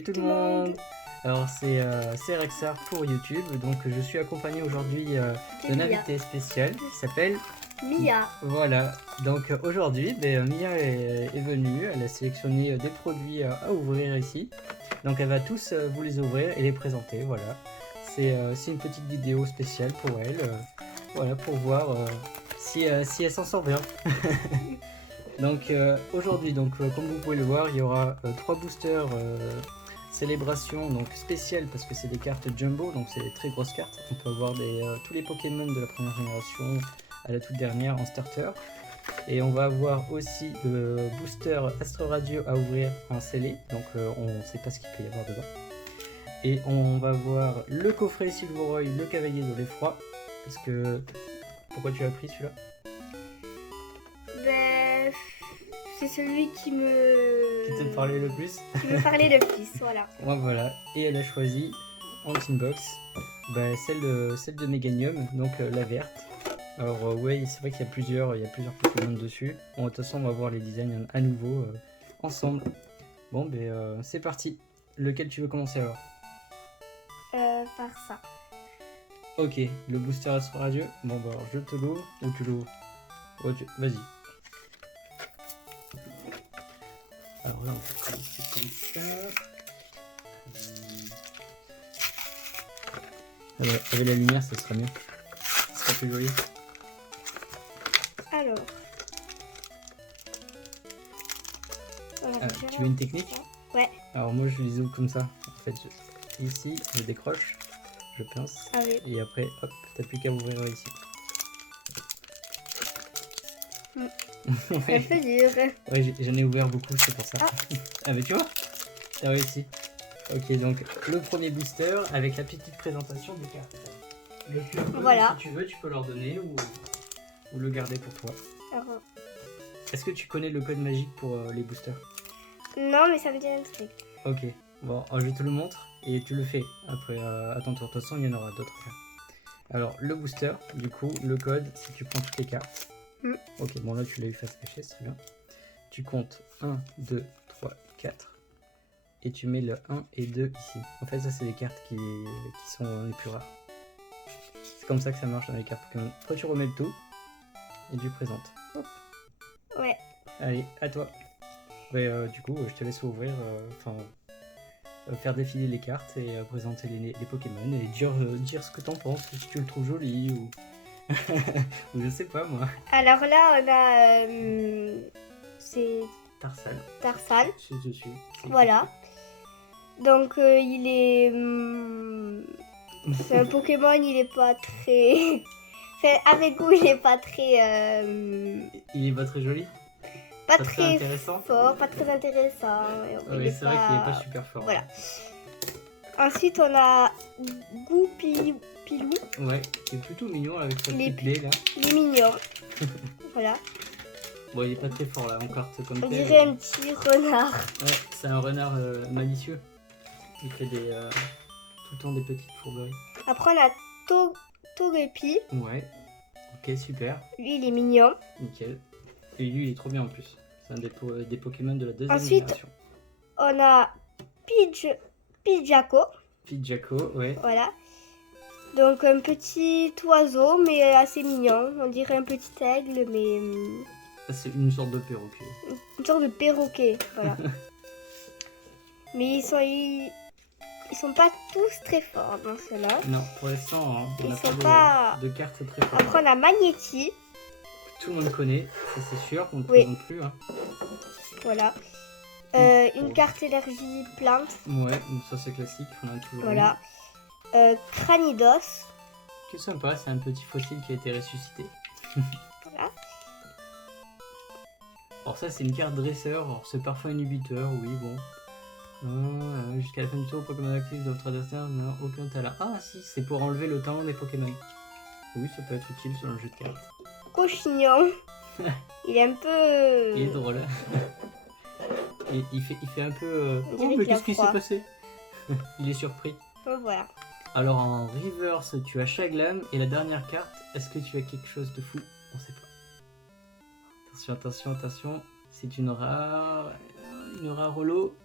Salut tout le monde. Alors c'est Rexar pour YouTube, donc je suis accompagné aujourd'hui d'un invité spécial qui s'appelle Mia. Voilà, donc aujourd'hui Mia est venue, elle a sélectionné des produits à ouvrir ici, donc elle va tous vous les ouvrir et les présenter, voilà. C'est une petite vidéo spéciale pour elle, voilà, pour voir si elle s'en sort bien. Donc aujourd'hui, comme vous pouvez le voir, il y aura 3 boosters célébration, donc spéciales parce que c'est des cartes jumbo, donc c'est des très grosses cartes. On peut avoir tous les Pokémon de la première génération à la toute dernière en starter. Et on va avoir aussi le booster Astro Radio à ouvrir en scellé, donc on ne sait pas ce qu'il peut y avoir dedans. Et on va voir le coffret Silveroy, le cavalier de l'effroi, parce que... Pourquoi tu as pris celui-là? Ben, c'est celui qui Qui te parlait le plus? Qui me parlait le plus, voilà. Ouais, voilà, et elle a choisi en Teambox celle de Meganium, donc la verte. Alors ouais, c'est vrai qu'il y a plusieurs Pokémon dessus. Bon, de toute façon, on va voir les designs à nouveau ensemble. Bon, c'est parti. Lequel tu veux commencer alors? Par ça. Ok, le booster Astro Radio. Bon, alors je te l'ouvre ou tu l'ouvres? Oh, vas-y. Alors là, on va commencer comme ça. Avec la lumière, ça sera mieux. Ça sera plus joli. Alors. Voilà, tu veux une technique? Ouais. Alors moi, je les ouvre comme ça. En fait, ici, je décroche, je pince. Ah oui. Et après, hop, t'as plus qu'à ouvrir ici. C'est un peu dur. Ouais, j'en ai ouvert beaucoup, c'est pour ça. Ah mais tu vois, t'as réussi. Ok, donc le premier booster avec la petite présentation des cartes. Le QR Voilà. Si tu veux, tu peux leur donner ou le garder pour toi. Alors, Est-ce que tu connais le code magique pour les boosters? non, mais ça me dit un truc. Ok, bon, je te le montre et tu le fais après à ton tour. De toute façon, il y en aura d'autres. Alors, le booster, du coup, le code, si tu prends toutes les cartes. Ok, bon là tu l'as eu face cachée, c'est très bien. Tu comptes 1, 2, 3, 4 et tu mets le 1 et 2 ici. En fait, ça c'est les cartes qui sont les plus rares. C'est comme ça que ça marche dans les cartes Pokémon. Après tu remets le tout et tu présentes. Hop. Ouais. Allez, à toi. Ouais, du coup, je te laisse ouvrir, faire défiler les cartes et présenter les Pokémon et dire ce que t'en penses, si tu le trouves joli ou... ou je sais pas moi. Alors là, on a. C'est Tarsal. C'est dessus. Voilà. Donc il est. C'est un Pokémon, il est pas très. Avec goût, il est pas très. Il est pas très joli. Pas très très intéressant. fort, pas très intéressant. Oui, c'est vrai qu'il est pas super fort. Voilà. Ensuite, on a Goupilou. Ouais, qui est plutôt mignon avec sa petite baie là. Il est mignon. Voilà. Bon, il est pas très fort là, en carte comme On tel. dirait un petit renard. Ouais, c'est un renard malicieux. Il fait tout le temps des petites fourberies. Après, on a Togepi. Ouais. Ok, super. Lui, il est mignon. Nickel. Et lui, il est trop bien en plus. C'est un des Pokémon de la deuxième génération. On a Pidgeotto. Pidgeotto, ouais. Voilà. Donc un petit oiseau, mais assez mignon. On dirait un petit aigle, mais... C'est une sorte de perroquet. Une sorte de perroquet, voilà. Mais ils sont pas tous très forts dans ceux-là. Non, pour l'instant, hein, on n'a pas de cartes très fortes. Après, on a Magnéti. Tout le monde connaît, ça c'est sûr, on ne présente plus. Hein. Voilà. Une carte énergie plante. Ouais, donc ça c'est classique, on a toujours. Voilà. Cranidos. C'est sympa, c'est un petit fossile qui a été ressuscité. Voilà. Alors ça c'est une carte dresseur, alors c'est parfois inhibiteur, oui bon. Jusqu'à la fin du tour, Pokémon actif de votre adversaire n'a aucun talent. Ah si, c'est pour enlever le talent des Pokémon. Oui, ça peut être utile sur le jeu de cartes. Cochignon. Il est un peu... Il est drôle. Et il fait un peu... Oh mais qu'est-ce qui s'est passé? Il est surpris. Voilà. Alors en reverse, tu as Chaglam et la dernière carte, est-ce que tu as quelque chose de fou? On sait pas. Attention, c'est une rare holo.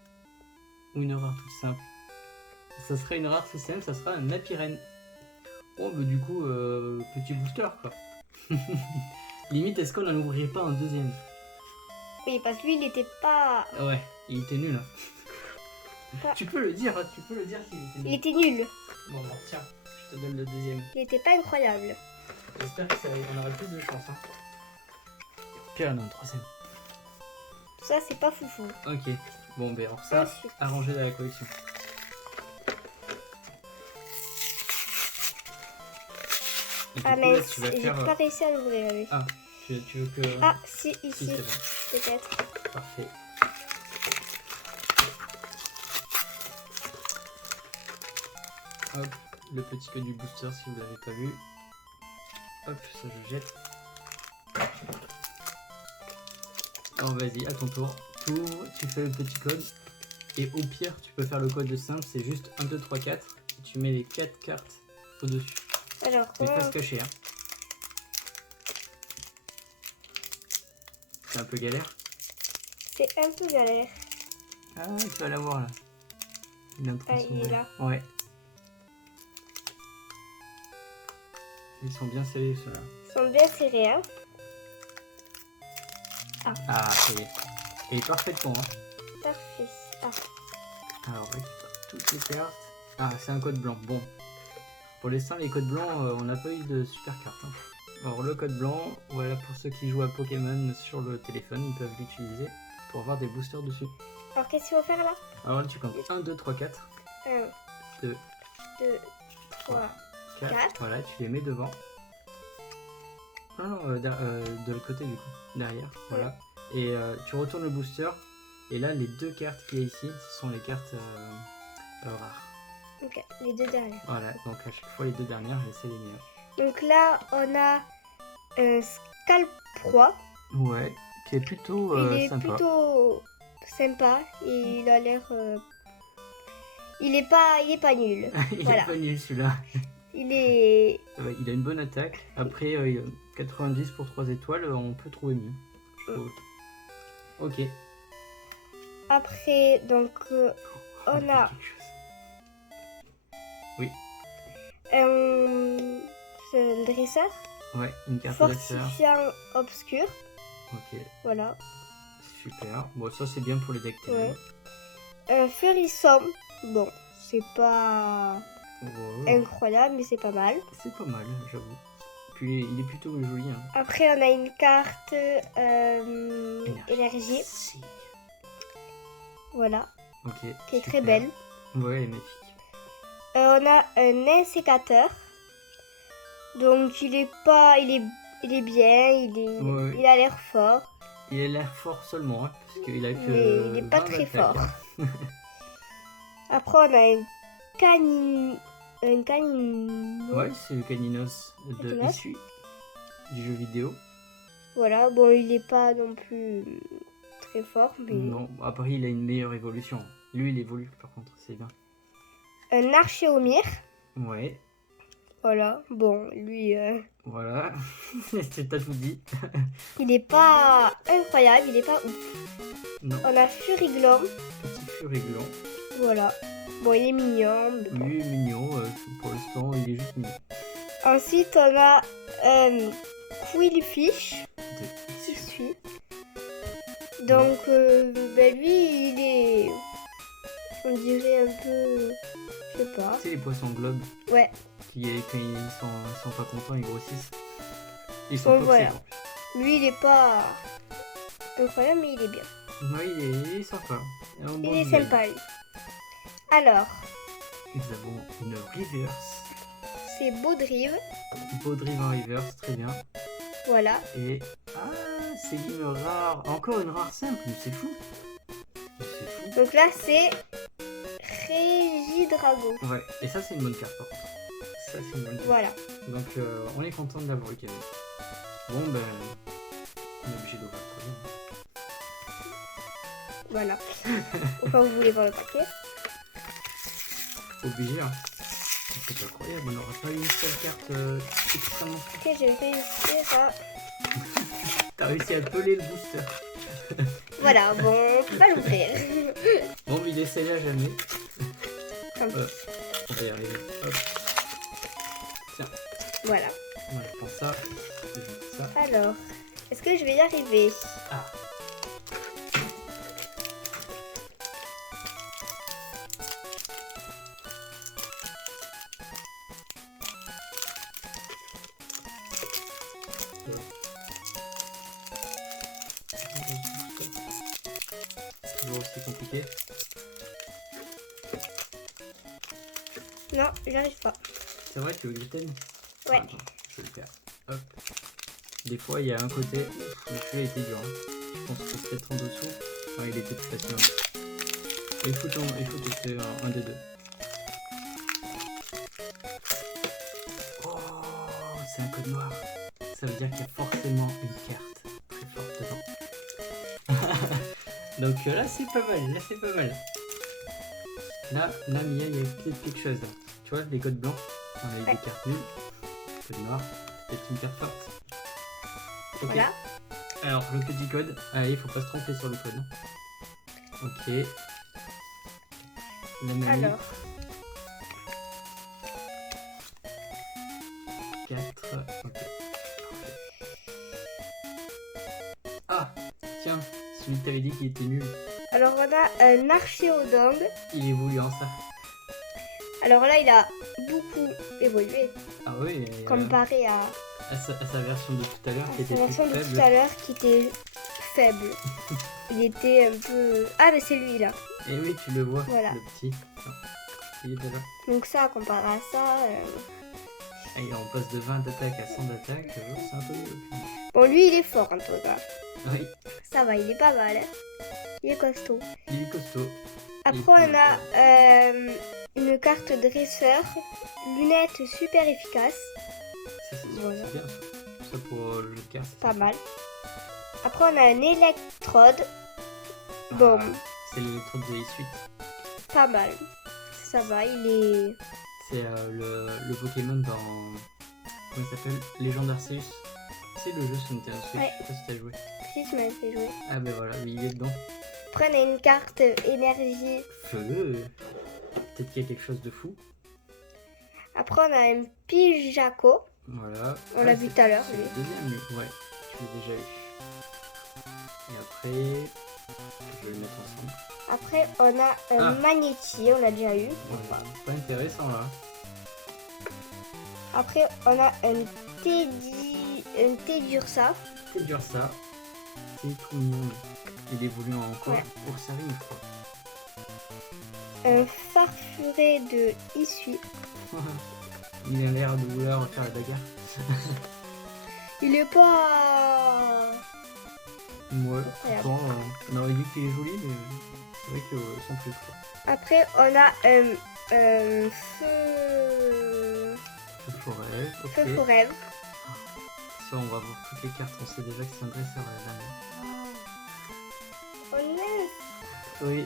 ou une rare toute simple? Ça serait une rare toute simple, ça sera un Napirène. Oh, bah du coup, petit booster quoi. Limite, est-ce qu'on en ouvrirait pas un deuxième? Oui, parce que lui, il était pas... Ouais, il était nul. Pas- Tu peux le dire, hein, tu peux le dire qu'il était nul. Il était nul. Bon, bah, tiens, je te donne le deuxième. Il était pas incroyable. J'espère qu'on aura plus de chance. Hein. Puis on a un troisième. Ça, c'est pas foufou. Ok, bon, ben alors ça, Ensuite. à ranger dans la collection. Et du Ah coup, là, mince, tu vas j'ai faire. pas réussi à l'ouvrir lui. Ah, tu veux que. Ah, si, Si, ici, c'est bon. peut-être. Parfait. Hop, le petit code du booster si vous l'avez pas vu. Hop, ça je jette. Alors vas-y, à ton tour. Tu ouvres, tu fais le petit code. Et au pire, tu peux faire le code de simple, c'est juste 1, 2, 3, 4. Et tu mets les 4 cartes au-dessus. Alors, Mais comment... pas se cacher, hein. C'est un peu galère. C'est un peu galère. Ah, tu vas l'avoir là. Une impression. Ah, il est là. Ouais. Ils sont bien scellés ceux-là. Ils sont bien serrés, hein. Ah, ça y est. Et parfaitement, hein. Parfait. Ah, Alors, récupère toutes les cartes. Ah, c'est un code blanc. Bon. Pour l'instant, les codes blancs, on n'a pas eu de super cartes. Hein. Alors, le code blanc, voilà, pour ceux qui jouent à Pokémon sur le téléphone, ils peuvent l'utiliser pour avoir des boosters dessus. alors qu'est-ce qu'il faut faire là? Alors là, tu comptes 1, 2, 3, 4. 1, 2, 2, 3. 4. Quatre. Voilà, tu les mets devant. Ah non, de l'autre côté du coup, derrière. Voilà. Et tu retournes le booster. Et là, les deux cartes qu'il y a ici, ce sont les cartes rares. Ok, les deux dernières. Voilà, donc à chaque fois, les deux dernières, c'est les meilleures. Donc là, on a un Scalproie. Ouais, qui est plutôt Il est sympa. plutôt sympa et il a l'air... il est pas nul. Il Voilà. est pas nul celui-là. Il est... Ouais, il a une bonne attaque. Après, 90 pour 3 étoiles, on peut trouver mieux. Je trouve. Ok. Après, donc, on a Quelque chose. un dresseur. Ouais, une carte d'affaires. Fortifiant obscur. Ok, Voilà. super. Bon, ça c'est bien pour les decks Ouais. ténèbres. Un Furisome. Bon, c'est pas Ouais, incroyable, mais c'est pas mal. c'est pas mal, j'avoue. Puis il est plutôt joli. Hein. Après, on a une carte énergie. Si. Voilà. Ok. Qui est très super. belle. Ouais, elle est magnifique. On a un insécateur. Donc, il est bien. Ouais. Il a l'air fort. Il a l'air fort seulement, hein, parce qu'il a que. Mais il est pas 20 très d'attaque, fort. hein. Après, on a un canino. Ouais, c'est le Caninos de Caninos. issu du jeu vidéo. Voilà, bon, il est pas non plus très fort, mais... Non, après il a une meilleure évolution. Lui il évolue par contre, c'est bien. Un archéomir. Ouais, Voilà, bon, lui, voilà. T'as tout dit. il est pas incroyable, il est pas ouf. Non, On a Furiglom. petit Furiglan. Voilà. Bon, il est mignon, mais bon. Lui il est mignon, pour l'instant il est juste mignon. Ensuite, on a Quillfish. De Qui issu. suit. Donc, lui, il est... On dirait un peu... Je sais pas. C'est les poissons globes Ouais. qui, quand ils sont pas contents, ils grossissent. Ils Bon, sont toxiques. voilà. En plus. Lui, il est pas incroyable, mais il est bien. Ouais, il est sympa. Un bon Il est visuel. sympa, lui. Alors, Nous avons une reverse. c'est Baudrive. Baudrive en reverse, très bien. Voilà. Et ah, c'est une rare, encore une rare simple, c'est fou. C'est fou. Donc là, c'est Régidrago. Ouais, et ça c'est une bonne carte par contre. Ça c'est une bonne carte. Voilà. Donc on est content de l'avoir eu Kevin. Bon ben, on est obligé d'ouvrir le premier. Voilà. Enfin, vous voulez voir le paquet. Obligé hein. C'est incroyable, on n'aura pas eu une seule carte extrêmement forte. Ok, je vais réussir à T'as réussi à peler le booster. Voilà, bon, on peut pas l'ouvrir. Bon, mais il essaie jamais. Comme ça. On va y arriver. Hop. Tiens, Voilà. voilà, pour ça, je vais mettre ça. Alors, est-ce que je vais y arriver? Ah. Toujours aussi compliqué. Non, j'arrive pas. C'est vrai, tu veux que je t'aide? Ouais. Attends, je vais le faire. Hop. Des fois, il y a un côté. Celui-là était dur. Hein. Je pense que c'est peut-être en dessous. Non, il était plus facile. Il faut tester un des deux. Oh, c'est un code noir. Ça veut dire qu'il y a forcément une carte très forte dedans. Donc là, c'est pas mal. Là, c'est pas mal. Là, Mia, il y a peut-être quelque chose. Là. Tu vois, les codes blancs, on a eu des cartes nulles. Code noir, peut-être une carte forte. Ok. Voilà. Alors, le petit code. Allez, il faut pas se tromper sur le code. Ok. La mamie. Alors, 4. Ok. Ah, tiens, celui que t'avais dit qu'il était nul. alors on a un Archéodong. Il évolue en ça. Alors là, il a beaucoup évolué Ah oui, comparé à à sa version de tout à l'heure qui sa était plus version de faible. tout à l'heure qui était faible. Il était un peu... Ah, mais c'est lui là. Et oui, tu le vois, Voilà. le petit. Il est là. Donc ça, comparé à ça... Et on passe de 20 d'attaque à 100 d'attaque, c'est un peu mieux. Bon, lui, il est fort en tout cas. Oui, Ça va, il est pas mal. Hein. Il est costaud. il est costaud. Après, on a une carte dresseur, lunettes super efficaces, Ça, c'est Voilà. bien. Ça pour le jeu de cartes. c'est pas ça. mal. Après, on a un électrode, bon, Ah, c'est l'électrode de suite. pas mal. Ça va, il est... C'est le Pokémon dans. Comment il s'appelle? Légende Arceus. C'est le jeu sur Nintendo Switch. Ouais. Je sais pas si t'as joué. Si, tu m'as fait jouer. Ah ben voilà, lui, il est dedans. Après, on a une carte énergie. Feu. Peut-être qu'il y a quelque chose de fou. Après, on a un Pijaco. Voilà. On l'a vu tout à l'heure, C'est lui. le deuxième, mais ouais, je l'ai déjà eu. Et après, je vais le mettre ensemble. Après, on a un Magnéti, on l'a déjà eu. Voilà. Pas intéressant là. Après, on a un Tedursa. C'est dur ça. C'est trop mignon. Il évolue en quoi? Ouais. Pour Sarine, je crois. Un Farfuré de Issue. Il a l'air de vouloir faire la bagarre. Il est pas... Ouais, Regarde. pourtant, on aurait dit qu'il est joli, mais c'est vrai qu'ils sont plus forts. Après, on a un Feu... Le forêt, ok. Feu Forever. Ça, on va voir toutes les cartes. On sait déjà que c'est un dresseur à la dernière. On est... Oui.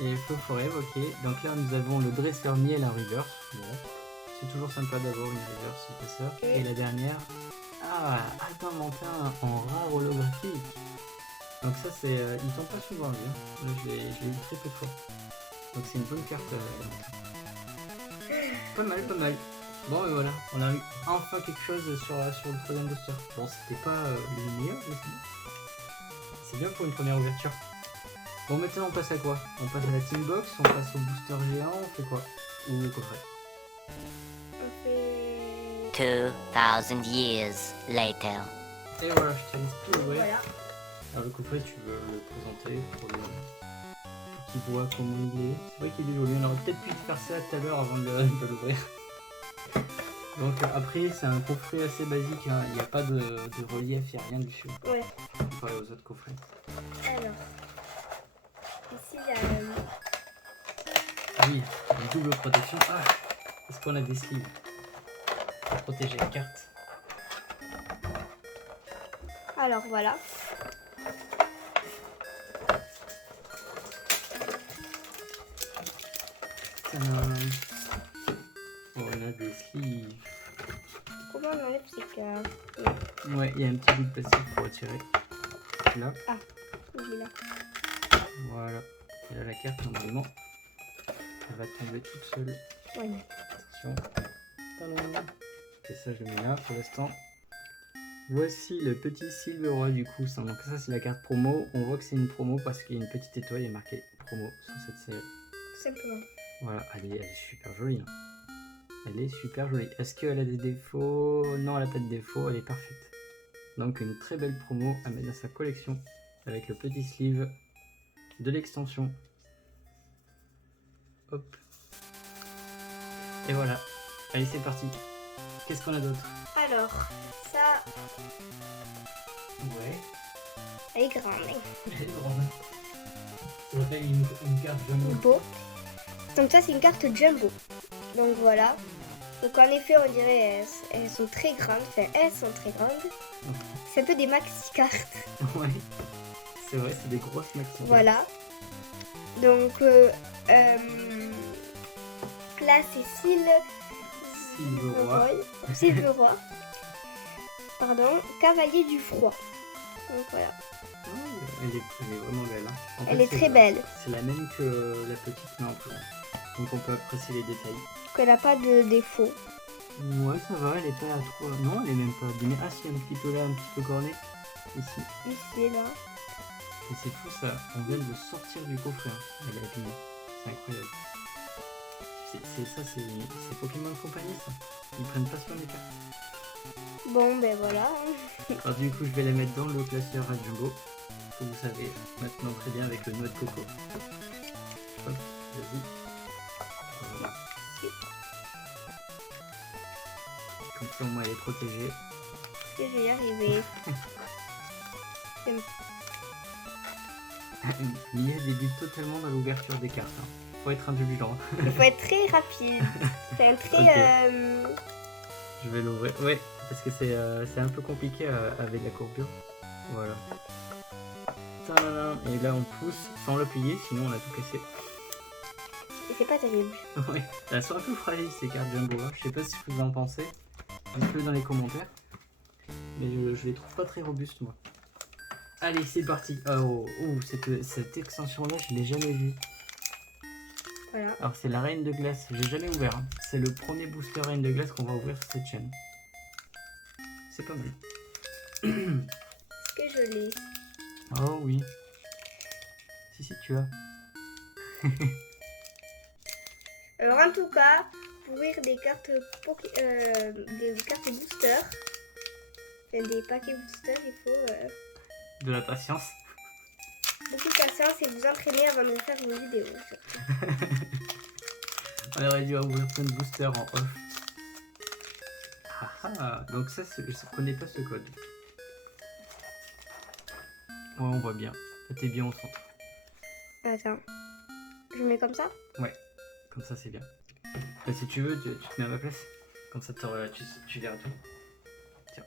Et Feu Forever, ok. Donc là, nous avons le dresseur Miel en reverse. Bon. C'est toujours sympa d'avoir une reverse dresseur. Et la dernière. Ah, Alpamantin en rare holographique. Donc ça, c'est... il tombe pas souvent, lui. Hein. Là, je l'ai eu très peu de fois. Donc c'est une bonne carte. Pas mal, pas mal. Bon, et voilà. On a eu enfin quelque chose sur le troisième booster. Bon, c'était pas le meilleur, mais c'est bien pour une première ouverture. Bon, maintenant, on passe à quoi? On passe à la team box, on passe au booster géant, on fait quoi? Ou au coffret? On fait... 2000 years later. Et voilà, je te laisse tout ouvrir. Voilà. Alors, le coffret, tu veux le présenter pour qu'il voit comment il est. C'est vrai qu'il est joli, on aurait peut-être pu faire ça tout à l'heure avant de l'ouvrir. Donc après, c'est un coffret assez basique, hein. Il n'y a pas de relief, il n'y a rien dessus. Ouais. Comparé aux autres coffrets. Alors... Ici, il y a... Oui, une double protection. Ah, est-ce qu'on a des sleeves pour protéger la carte? Alors, voilà. Tadam. On a des sleeves. Comment on enlève ces cartes. Ouais, il y a un petit bout de plastique pour retirer. Là, Il est là. voilà. Et là, la carte, normalement, elle va tomber toute seule. Ouais. Attention. Tadam. Et ça, je le mets là pour l'instant. Voici le petit Silveroy du coup. Donc ça, c'est la carte promo. On voit que c'est une promo parce qu'il y a une petite étoile, il est marqué promo sur cette série. Tout simplement. Voilà, elle est super jolie. Hein. Elle est super jolie. Est-ce qu'elle a des défauts? Non, elle n'a pas de défauts, elle est parfaite. Donc une très belle promo à mettre dans sa collection avec le petit sleeve de l'extension. Hop. Et voilà. Allez, c'est parti. Qu'est-ce qu'on a d'autre? Alors, ça, Ouais, elle est grande. Hein. elle est grande. Ça s'appelle une carte jumbo. Beau. Donc ça, c'est une carte jumbo. Donc voilà. Donc en effet, on dirait elles sont très grandes. Enfin, elles sont très grandes. C'est un peu des maxi cartes. Ouais, c'est vrai, c'est des grosses maxi. Voilà. Donc là, c'est Silveroy. Silveroy. Pardon. Cavalier du froid. Donc voilà. Elle est vraiment belle. Hein. En Elle fait, est très belle. C'est la même que la petite, mais en plus. Donc on peut apprécier les détails. Elle n'a pas de défaut. Ouais, ça va, elle est pas trop. Non, elle est même pas abîmée. Ah, si, un petit peu là, un petit peu corné. Ici. Ici et là. Et c'est fou ça. On vient de sortir du coffret. Hein. Elle est abîmée. C'est incroyable. C'est Pokémon Company ça. Ils prennent pas soin des cartes. Bon, ben voilà. Alors du coup, je vais les mettre dans le classeur à Jumbo. Que vous savez maintenant très bien avec le noix de coco. Hop, vas-y. Voilà. Comme ça, au moins, elle est protégée. Je vais y arriver. Mia débute totalement dans l'ouverture des cartes. Hein. Faut être indulgent. Il faut être très rapide. C'est un très... Ok. Je vais l'ouvrir. Ouais, parce que c'est un peu compliqué avec la courbure. Voilà. Tadam. Et là, on pousse sans l'appuyer, sinon on a tout cassé. Et c'est pas terrible. Ouais, elles sont un peu fragiles ces cartes Jumbo. Hein. Je sais pas ce que vous en pensez. Dites-le dans les commentaires. Mais je les trouve pas très robustes, moi. Allez, c'est parti. Oh, cette extension-là, je l'ai jamais vue. Voilà. Alors, c'est la Reine de Glace. J'ai jamais ouvert. Hein. C'est le premier booster Reine de Glace qu'on va ouvrir sur cette chaîne. C'est pas mal. Est-ce que je l'ai? Oh oui. Si, tu as. Alors en tout cas, pour ouvrir des cartes boosters, enfin, des paquets boosters, il faut De la patience. beaucoup de patience et vous entraîner avant de faire vos vidéos. On aurait dû ouvrir plein de boosters en off. Donc ça, je ne connais pas ce code. Ouais, on voit bien. T'es bien au centre. Attends, je mets comme ça? Ouais, comme ça c'est bien. Bah, si tu veux, tu te mets à ma place. Comme ça tu verras tout. Tiens.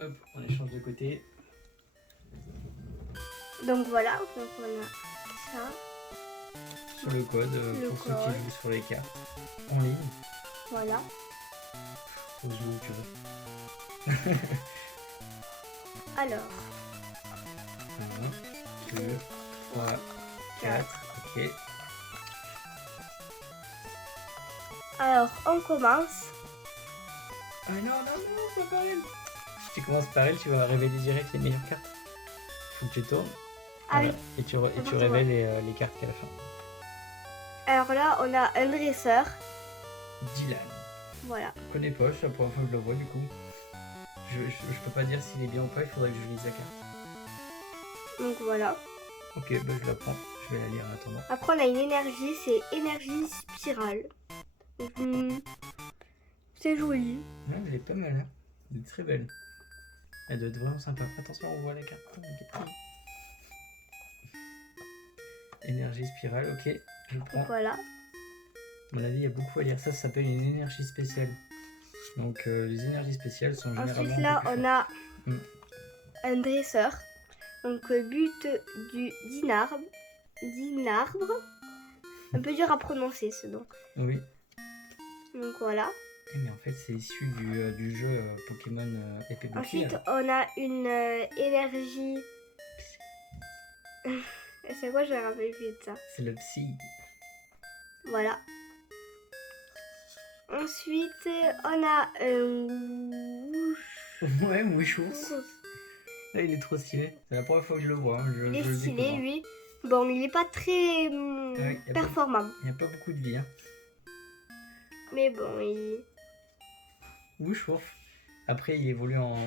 Hop, on échange de côté. Donc voilà, donc on a ça. Sur le code, pour ceux qui jouent sur les cartes. En ligne. Voilà. Faut jouer où tu veux. Alors, 1, 2, 3, 4. Ok. alors on commence. Ah non, c'est pas elle. Si tu commences par elle, tu vas révéler direct les meilleures cartes. Faut que tu tournes. Ah Voilà. oui. Et tu révèles les cartes qu'à la fin. Alors là, on a un dresseur. Dylan. Voilà. Je connais pas, c'est la première fois que je le vois du coup. Je peux pas dire s'il est bien ou pas, il faudrait que je lise la carte. Donc voilà. Ok, bah je la prends. Je vais la lire en attendant. Après, on a une énergie, c'est énergie spirale. Donc, c'est joli. Ouais, elle est pas mal, hein. Elle est très belle. Elle doit être vraiment sympa. Attention, on voit la carte. Ok. Énergie spirale, ok. Je le prends. Voilà. À mon avis, il y a beaucoup à lire. Ça s'appelle une énergie spéciale. Donc, les énergies spéciales sont généralement... Ensuite, là, on a Mm. un dresseur. Donc, but du dinarbre. Un peu dur à prononcer, ce nom. Oui. Donc, voilà. Mais en fait, c'est issu du jeu Pokémon Épée Bouclier. Ensuite, on a une énergie. C'est quoi, je me rappelle plus de ça. C'est le Psy. Voilà. Ensuite, on a un Ouais, Mouchours. Là, il est trop stylé. C'est la première fois que je le vois. Hein. Il est je le stylé, découvre. lui. Bon, il est pas très Ouais, y a performant. Il n'y a pas beaucoup de vie. Hein. Mais bon, il... Mouchours. Après, il évolue en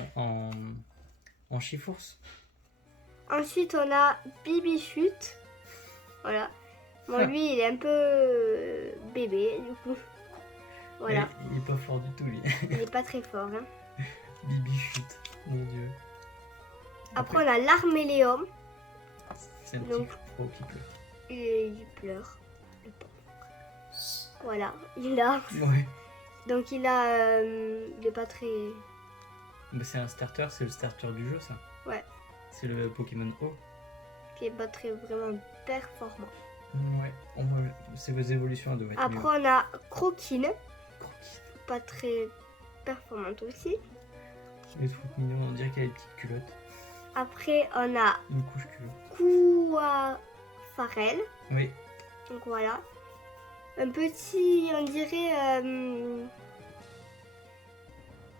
Chifours. Ensuite, on a Bibichute. Voilà. Bon, Ah. lui, il est un peu bébé, du coup. Voilà. Ouais, il est pas fort du tout, lui. Il est pas très fort. Hein. Bibichute. Mon dieu. Après, on a l'Arméléum. C'est un petit donc- pro qui pleure. Et il pleure. Le pauvre. Voilà. Il a... Ouais. Donc, il a... il est pas très... Mais c'est un starter, c'est le starter du jeu, ça. Ouais. C'est le Pokémon O. Qui est pas très vraiment performant. Ouais. C'est vos évolutions à doivent être Après, mieux. on a Croquine. Croquis. Pas très performante aussi. Les trucs mignons, on dirait qu'il y a des petites culottes. Après, on a Une couche culotte. Kouafarel. Oui. Donc voilà. Un petit, on dirait...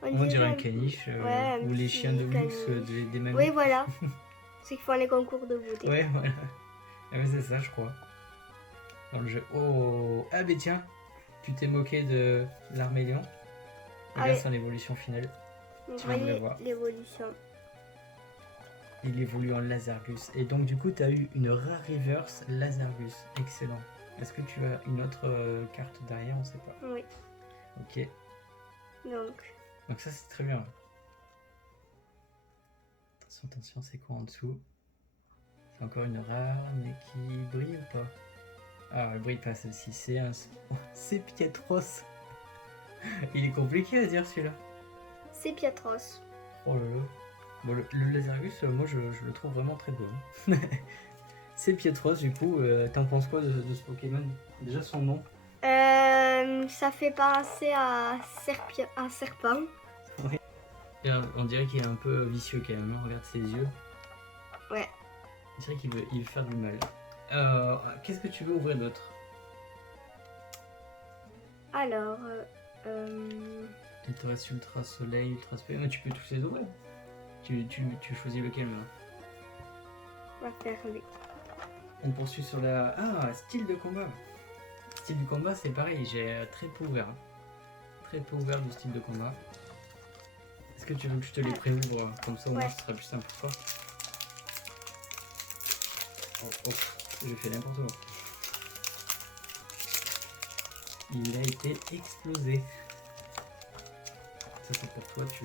On dirait un peu- caniche ouais, un ou les petit chiens de luxe caniche. des mamies. Oui, voilà. C'est qu'ils font les concours de beauté. Ouais, voilà. Ah, mais c'est ça, je crois. Dans le jeu. Oh. Ah, mais tiens, tu t'es moqué de l'Armélion. Ah Regarde oui. son évolution finale. Donc, Tu viens de voyez le voir. l'évolution. Il évolue en Lazargus. Et donc, du coup, tu as eu une rare reverse Lazargus. Excellent. Est-ce que tu as une autre carte derrière? On sait pas. Oui. Ok. Donc, Ça, c'est très bien. Attention, attention, c'est quoi en dessous? C'est encore une rare, mais qui brille ou pas? Ah, elle brille pas celle-ci. C'est Pietros. Il est compliqué à dire celui-là. c'est Pietros. Oh là là. Bon, le Lazargus, moi je le trouve vraiment très beau. Hein. C'est Pietros, du coup, t'en penses quoi de ce Pokémon? Déjà son nom. Ça fait penser à serpent. Et, on dirait qu'il est un peu vicieux quand même. Hein. Regarde ses yeux. Ouais. On dirait qu'il veut faire du mal. Qu'est-ce que tu veux ouvrir d'autre? Alors, Il te reste Ultra Soleil, Ultra Spé. Mais tu peux tous les ouvrir. Tu choisis lequel maintenant? on va faire lui. On poursuit sur la... Ah, style de combat. Style de combat, c'est pareil, j'ai très peu ouvert. Hein. Très peu ouvert du style de combat. Est-ce que tu veux que je te les préouvre? Comme ça, au moins, Ouais. ce sera plus simple pour toi. Oh, j'ai fait n'importe quoi. Il a été explosé. Ça, c'est pour toi, tu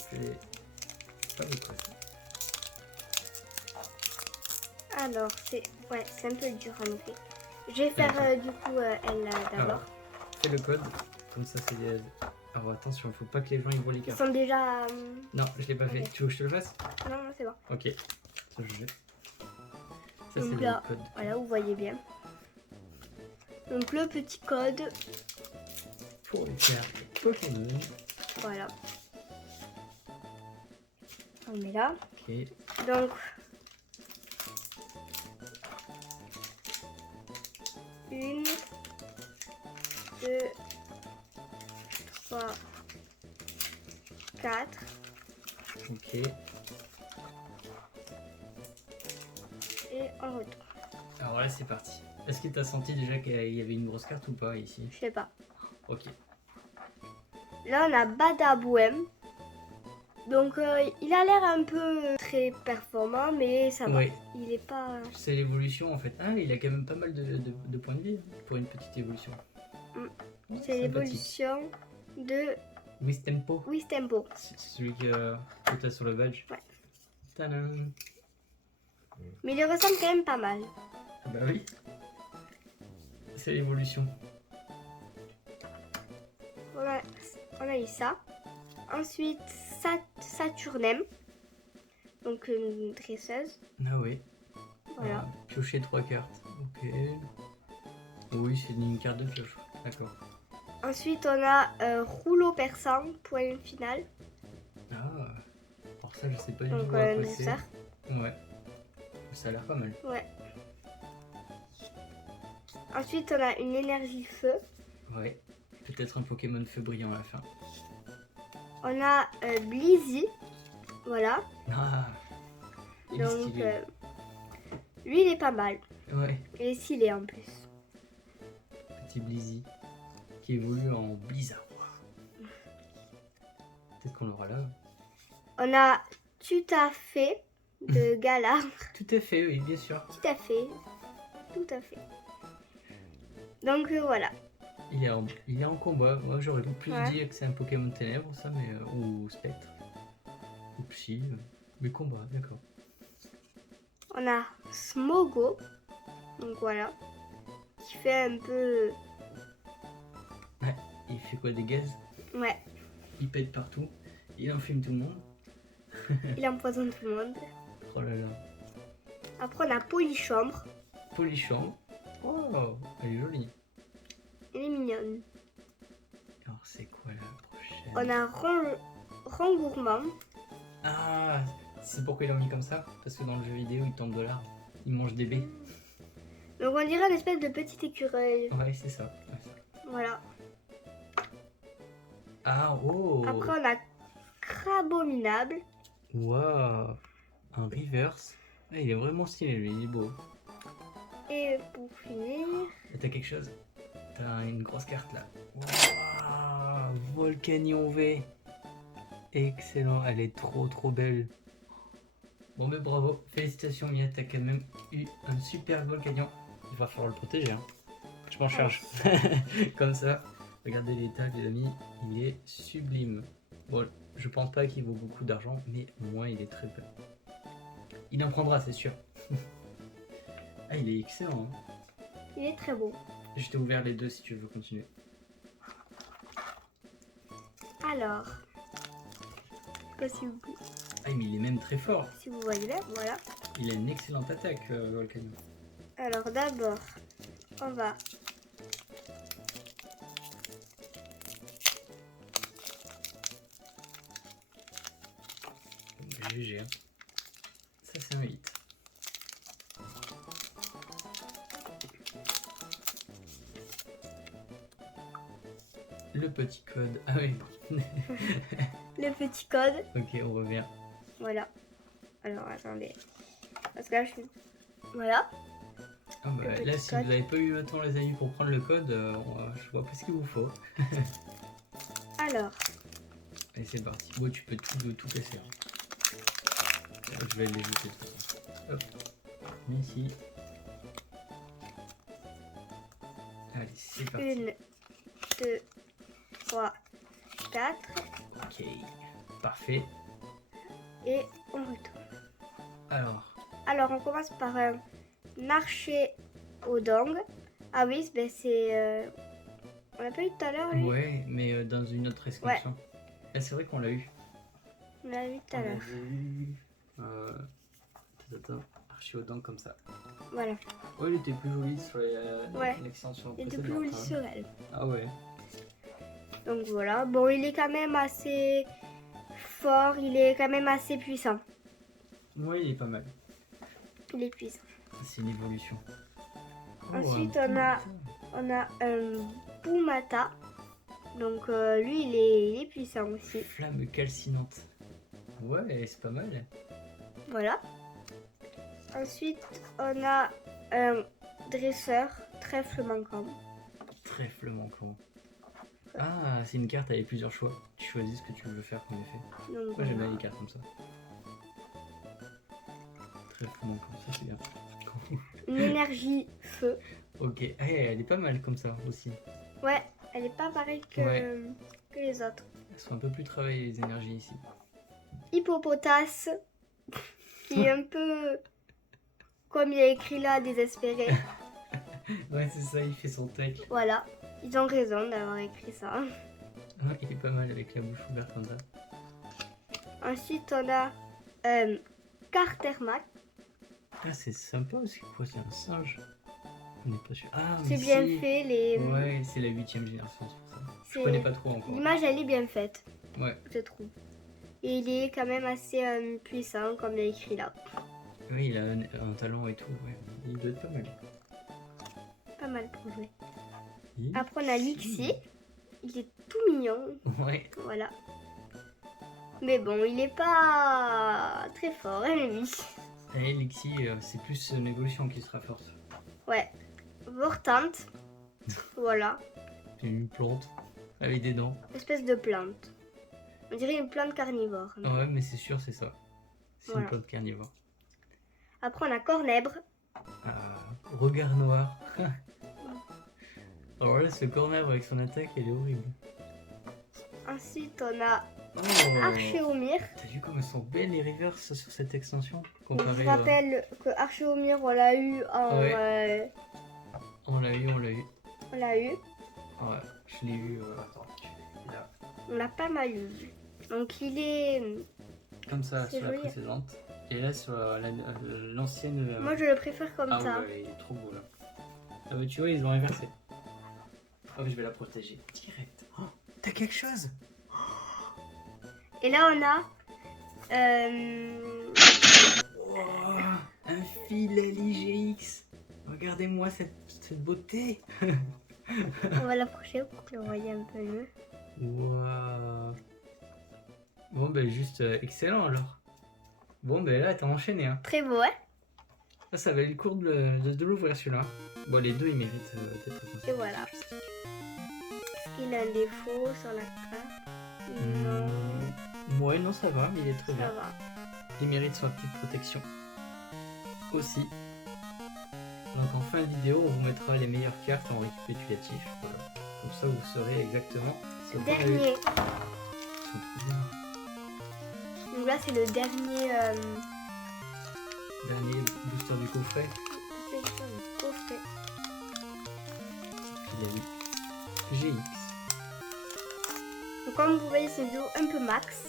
fais pas de quoi ça. Alors, c'est un peu dur en effet. Je vais faire du coup elle d'abord. Alors, fais le code, comme ça c'est des... Alors attention, il faut pas que les gens ils voient les Ils cartes. sont déjà... Non, je l'ai pas fait. Ok. Tu veux que je te le fasse? Non, c'est bon. Ok. Ça, je jette. Ça, c'est Donc le là, code. voilà, vous voyez bien. Donc le petit code, Pour les cartes Pokémon. voilà. On met là. Ok. Donc, une, deux, trois, quatre, Ok. et on retourne. Alors là, c'est parti. Est-ce que tu as senti déjà qu'il y avait une grosse carte ou pas ici? Je sais pas. Ok. Là, on a Badabouem. Donc, il a l'air un peu très performant, mais ça va. Ouais. Il est pas... C'est l'évolution en fait. Ah, il a quand même pas mal de points de vie hein, pour une petite évolution. Mm. Ouais, C'est sympathique. l'évolution de Wistempo. Wistempo. C'est celui que tu as sur le badge. Ouais. Tadam. Mais il lui ressemble quand même pas mal. Ah bah oui. C'est l'évolution. On a eu ça. Ensuite, Saturnem. Donc une dresseuse. Ah oui. Voilà. Piocher 3 cartes. Ok. Oui, c'est une carte de pioche. D'accord. Ensuite, on a rouleau perçant, point final. Ah, alors ça, je sais pas du Donc, tout à quoi c'est. nécessaire. Ouais. Ça a l'air pas mal. Ouais. Ensuite, on a une énergie feu. Ouais. Peut-être un Pokémon feu brillant à la fin. On a Blizzy. Voilà. Ah, il est Donc, stylé. lui, il est pas mal. Ouais, Il est stylé en plus. petit Blizzy qui évolue en Blizzard. Peut-être qu'on l'aura là. On a Tout à fait de Galar. Tout à fait, oui, bien sûr. Tout à fait. Tout à fait. Donc, voilà. Il est en combat. Moi, j'aurais plus Ouais. dit que c'est un Pokémon ténèbres, ça, mais ou spectre. Ou psy. Mais combat, d'accord. On a Smogo. Donc, voilà. Qui fait un peu... Il fait quoi, des gaz? Ouais. Il pète partout. Il enfume tout le monde. Il empoisonne tout le monde. Oh là là. Après, on a Polychambre. Polichambre. Oh, elle est jolie. Elle est mignonne. Alors, c'est quoi la prochaine? On a Rengourmand. Ah, c'est pourquoi ils l'ont mis comme ça? Parce que dans le jeu vidéo, il tombe de l'arbre. Il mange des baies. Donc, on dirait une espèce de petit écureuil. Ouais, c'est ça. Ouais, ça. Voilà. Ah, oh. Après, on a Crabominable. Waouh. Un reverse. Ah, il est vraiment stylé, lui. Il est beau. Et pour finir, Et t'as quelque chose? T'as une grosse carte là. Waouh. Volcanion V. Excellent. Elle est trop belle. Bon, mais bravo. Félicitations, Mia. T'as quand même eu un super Volcanion. Il va falloir le protéger. Hein. Je m'en charge. Comme ça. Regardez l'état, les amis. Il est sublime. Bon, je pense pas qu'il vaut beaucoup d'argent, mais au moins il est très peu. Il en prendra, c'est sûr. Ah, il est excellent. Hein. il est très beau. Je t'ai ouvert les deux si tu veux continuer. Alors, je sais pas Ah, mais il est même très fort. si vous voyez là, voilà. Il a une excellente attaque, Volcanion. Alors d'abord, on va GG. Hein. Ça, c'est un hit. Le petit code. Ah oui. le petit code. Ok, on revient. Voilà. Alors attendez. Parce que là, je suis... Voilà. Ah bah, Le là, petit si code. vous n'avez pas eu le temps, les amis, pour prendre le code, je vois pas ce qu'il vous faut. Alors, Allez, c'est parti. Bon, tu peux tout casser. Hein. Je vais les jeter tout ça. Hop. Ici. Allez, c'est parti. 1, 2, 3, 4. Ok. Parfait. Et on retourne. Alors, On commence par un archer au dong. Ah oui, ben c'est... On l'a pas eu tout à l'heure, lui. ouais, mais dans une autre inscription. Là, c'est vrai qu'on l'a eu. On l'a eu tout à l'heure. Attends, archiodent comme ça. Voilà. Ouais, il était plus joli sur Ouais. l'extension. Il était plus joli sur elle. Ah ouais. Donc voilà. Bon, il est quand même assez fort. Il est quand même assez puissant. Ouais, il est pas mal. Il est puissant. C'est une évolution. Ensuite, un on a un Boumata. Donc lui, il est puissant aussi. flamme calcinante. Ouais, c'est pas mal. Voilà. Ensuite, on a un dresseur, trèfle manquant. Trèfle manquant. Ah, c'est une carte avec plusieurs choix. Tu choisis ce que tu veux faire comme effet. Donc, Moi, j'aime bien voilà. les cartes comme ça. Trèfle manquant, ça c'est bien. Une énergie feu. Ok, elle est pas mal comme ça aussi. Ouais, elle est pas pareille que, Ouais. que les autres. Elles sont un peu plus travaillées les énergies ici. Hippopotas, qui est un peu, comme il y a écrit là, désespéré. Ouais, c'est ça, il fait son tech. Voilà, ils ont raison d'avoir écrit ça. Ah, il est pas mal avec la bouche ouverte comme ça. Ensuite, on a Cartermac. Ah, c'est sympa, c'est quoi? C'est un singe? On n'est pas sûr. Ah, mais C'est bien si. fait, les... Ouais, c'est la 8ème génération, c'est pour ça. Je connais pas trop encore. L'image, elle est bien faite, Ouais. je trouve. Et il est quand même assez puissant, comme il est écrit là. Oui, il a un talent et tout, ouais. Il doit être pas mal. Pas mal pour jouer. Lixie. Après, on a Lixie. Il est tout mignon. Ouais. Voilà. Mais bon, il est pas très fort, hein, lui. Et Lixie, c'est plus son évolution qui sera forte. Ouais. Vortante. Voilà. C'est une plante avec des dents. Espèce de plante. On dirait une plante carnivore. Ouais, mais c'est sûr, c'est ça. C'est Voilà. une plante carnivore. Après, on a Cornèbre. Regard noir. Alors là, ce corner avec son attaque, elle est horrible. Ensuite, on a Oh. Archéomir. T'as vu comme elles sont belles les reverses sur cette extension Donc, je comparé rappelle que Archéomir, on l'a eu en... Ouais. On l'a eu. on l'a eu. Ouais, je l'ai eu. Attends, là. On l'a pas mal eu. Donc, il est... Comme ça C'est sur la joli. précédente. Et là sur l'ancienne. Moi, je le préfère comme ah ça. ouais, il est trop beau là. Ah bah tu vois, ils ont inversé. Oh, je vais la protéger. Direct. Oh, t'as quelque chose? Et là, on a... Oh, un filet LIGX. Regardez-moi cette beauté. on va l'approcher pour que le voyez un peu mieux. Waouh. Bon ben juste excellent alors. Bon ben là t'as enchaîné hein. Très beau, hein? Ça valait le coup de l'ouvrir celui-là. Bon les deux ils méritent d'être conservés. Et voilà. Il a un défaut sur la carte. Non, Ouais non ça va mais il est très ça bien. va. Il mérite sa petite protection. Aussi. Donc en fin de vidéo on vous mettra les meilleures cartes en récapitulatif. Voilà. Comme ça vous saurez exactement ce qu'on a eu. Dernier. Ils sont trop bien. Donc là, c'est le dernier Dernier booster du coffret. coffret. Il a eu GX. Donc comme vous voyez, c'est une vidéo un peu max.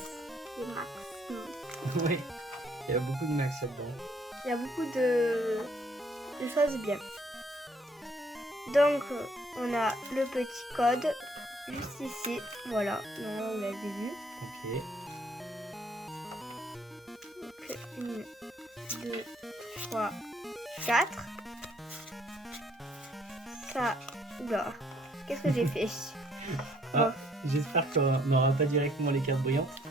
Et max. Oui. Il y a beaucoup de max là-dedans. Il y a beaucoup de choses bien. Donc, on a le petit code juste ici. Voilà, non, vous l'avez vu. Ok. Donc, 1, 2, 3, 4. Ça, oula, qu'est-ce que j'ai fait? Ah, j'espère qu'on n'aura pas directement les cartes brillantes.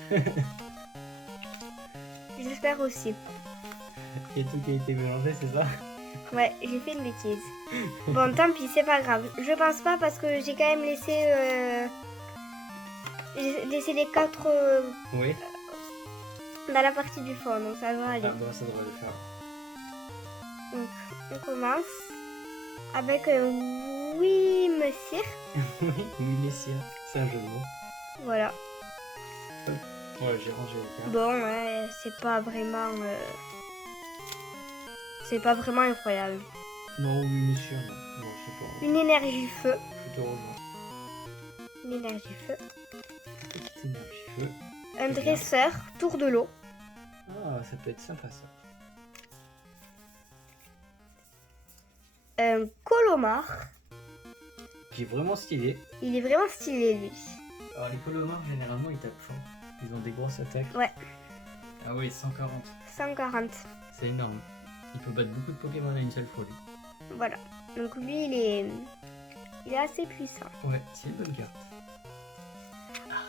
J'espère aussi. Il y a tout qui a été mélangé, c'est ça? Ouais, j'ai fait une bêtise. Bon, tant pis, c'est pas grave. Je pense pas parce que j'ai quand même laissé... j'ai laissé les 4 Oui. dans la partie du fond, donc ça va aller. Ah bon, ça devrait le faire. Donc, on commence avec un oui, monsieur. Oui, messieurs. C'est un jeu de mots. Voilà. Ouais, j'ai rangé les cartes. Bon, ouais, c'est pas vraiment... c'est pas vraiment incroyable. Non, oui, messieurs, non. Non, je sais pas. Une énergie feu. Je te rejoins. Une énergie feu. Petite énergie feu. Un Très bien. dresseur, tour de l'eau. Ah, ça peut être sympa ça. Un colomar. Qui est vraiment stylé. Il est vraiment stylé, lui. Alors, les colomars, généralement, ils tapent fort. Ils ont des grosses attaques. Ouais. Ah oui, 140. 140. C'est énorme. Il peut battre beaucoup de Pokémon à une seule fois, lui. Voilà. Donc lui, il est assez puissant. Ouais, c'est une bonne carte.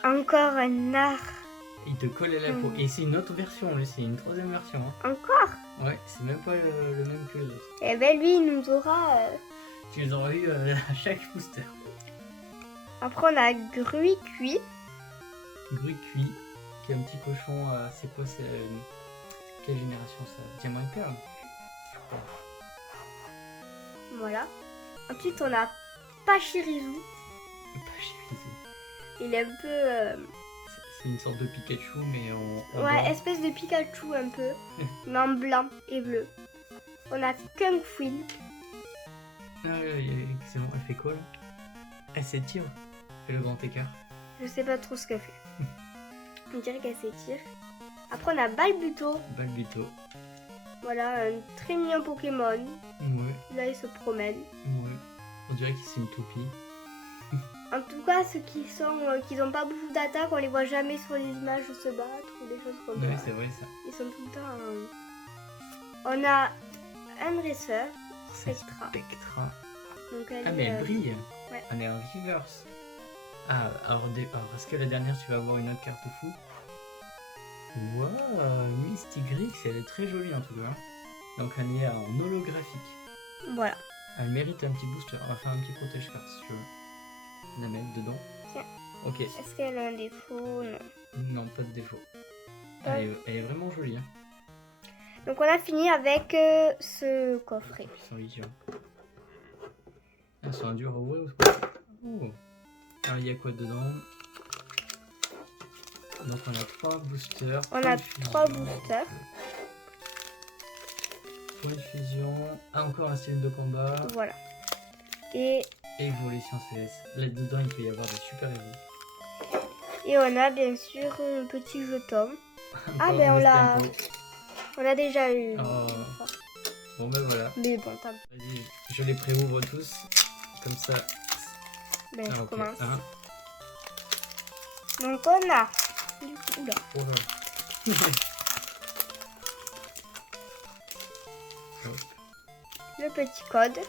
Encore un art. Il te colle à la peau. Et c'est une autre version, lui, c'est une troisième version. Hein. Encore. Ouais, c'est même pas le même que les autres. Et ben lui, il nous aura... Tu les auras eu à chaque booster. Après, on a Gruy cuit. Gruy cuit, qui est un petit cochon. C'est quoi, c'est quelle génération ça? Diamant et perle. Je crois. Voilà. Ensuite, on a Pachirisu. Pas Chirizu. Il est un peu... C'est une sorte de Pikachu, mais en ouais, blanc. espèce de Pikachu un peu. mais en blanc et bleu. On a Kung Fuin. Ah, excellent. Elle fait quoi là? Elle s'étire. Elle fait le grand écart. Je sais pas trop ce qu'elle fait. On dirait qu'elle s'étire. Après, on a Balbuto. Balbuto. Voilà, un très mignon Pokémon. Ouais, Là, il se promène. ouais. On dirait que c'est une toupie. En tout cas, ceux qui n'ont pas beaucoup d'attaque, on les voit jamais sur les images se battre ou des choses comme Oui, ça. c'est vrai ça. Ils sont tout le temps. On a un dresseur, C'est Spectra. Spectra. Donc elle Ah, mais est, elle brille. ouais. On est en reverse. Ah, alors est-ce que la dernière, tu vas avoir une autre carte fou? Waouh, Mystic Grix, elle est très jolie en tout cas. Donc elle est en holographique. Voilà. Elle mérite un petit booster. On va faire un petit protège carte si tu veux. La mettre dedans. Tiens. Ok. Est-ce qu'elle a un défaut? Non. Non, pas de défaut. Elle est vraiment jolie. Hein. Donc on a fini avec ce coffret. Puissant Vision. Ah, c'est un dur à ouvrir. Oh. Alors il y a quoi dedans? Donc on a 3 boosters. On a 3 boosters. Point de fusion. Ah, encore un style de combat. Voilà. Et Évolution CS. Là-dedans, il peut y avoir des super-héros. on a bien sûr un petit jeton. Ah, Encore ben un on l'a. Estampo. On a déjà eu. Oh. Bon ben voilà. Mais bon, t'as. Vas-y, je les préouvre tous. Comme ça. Ben, Ah, je ok. commence. Hein. Donc on a. Oula. Oh là. Hop. Le petit code.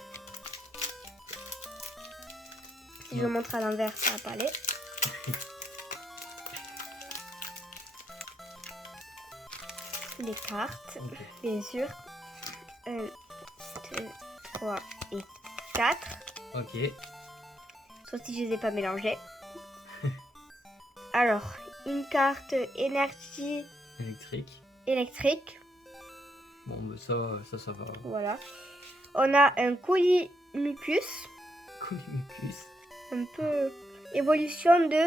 Si je Ouais. montre à l'envers, ça va pas aller. Les cartes, Ok. bien sûr. 1, 2, 3 et 4. Ok. Sauf si je les ai pas mélangés. Alors, une carte énergie Électrique. électrique. Bon, ben ça va. Voilà. On a un Coulimucus. Coulimucus. Un peu évolution de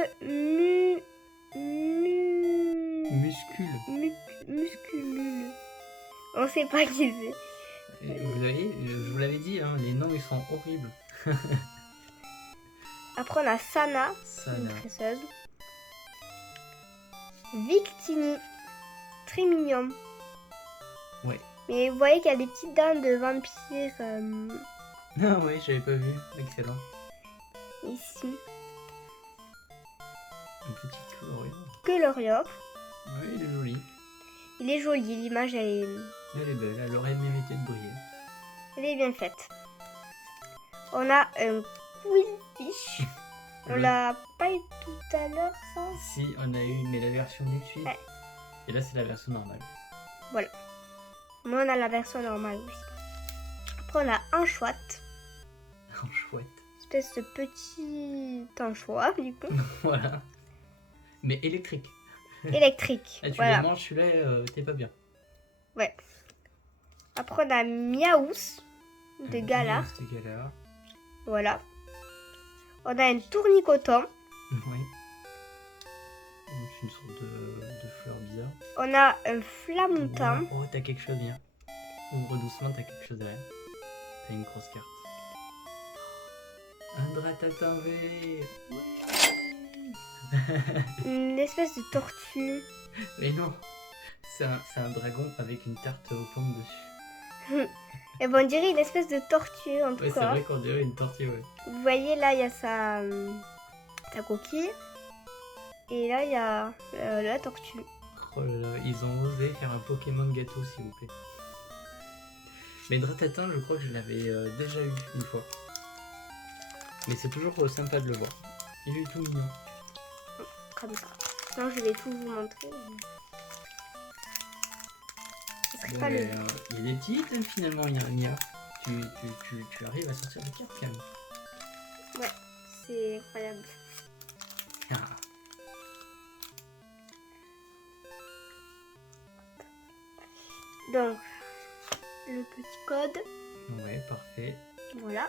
Muscule. musculule. On sait pas qui c'est. Et vous voyez, je vous l'avais dit, hein, les noms ils sont horribles. Après on a Sana, Ça une là. tresseuse. Victini, très mignon. Ouais. Mais vous voyez qu'il y a des petites dents de vampire Ah ouais, j'avais pas vu. Excellent. ici. Un petit colorier. Colorior. Oui, il est joli. Il est joli, l'image elle Elle est belle, elle aurait mérité de briller. est bien faite. On a un Quillfish. On Le- l'a pas eu tout à l'heure, ça. Si, on a eu, mais la version du suite. Ouais. Et là, c'est la version normale. Voilà. Mais on a la version normale aussi. Après, on a un chouette. En chouette. Espèce de petit anchois, du coup. Voilà. Mais électrique. Électrique. Ah, tu Voilà. le manges, celui-là, t'es pas bien. Ouais. Après, on a Miaous de Galar. De Galar. Voilà. On a un tournicoton. Oui. Donc, une sorte de fleur bizarre. On a un flamoutin. Oh, t'as quelque chose bien. Ouvre doucement, t'as quelque chose derrière. T'as une grosse carte. Un Dratatin V. Une espèce de tortue. Mais non, c'est un dragon avec une tarte aux pommes dessus. Et bon, on dirait une espèce de tortue en tout Ouais, c'est cas. vrai qu'on dirait une tortue, ouais. Vous voyez là, il y a sa coquille. Et là, il y a la tortue. Oh là là, ils ont osé faire un Pokémon gâteau, s'il vous plaît. Mais Dratatin, je crois que je l'avais déjà eu une fois. Mais c'est toujours sympa de le voir. Il est tout mignon. Comme ça. Non, je vais tout vous montrer. Ce serait Bon, pas mais, le... il y a des petites, hein, finalement, il y a un Mia. Tu arrives à sortir des cartes, quand même. Ouais, c'est incroyable. Ah. Donc, le petit code. Ouais, parfait. Voilà.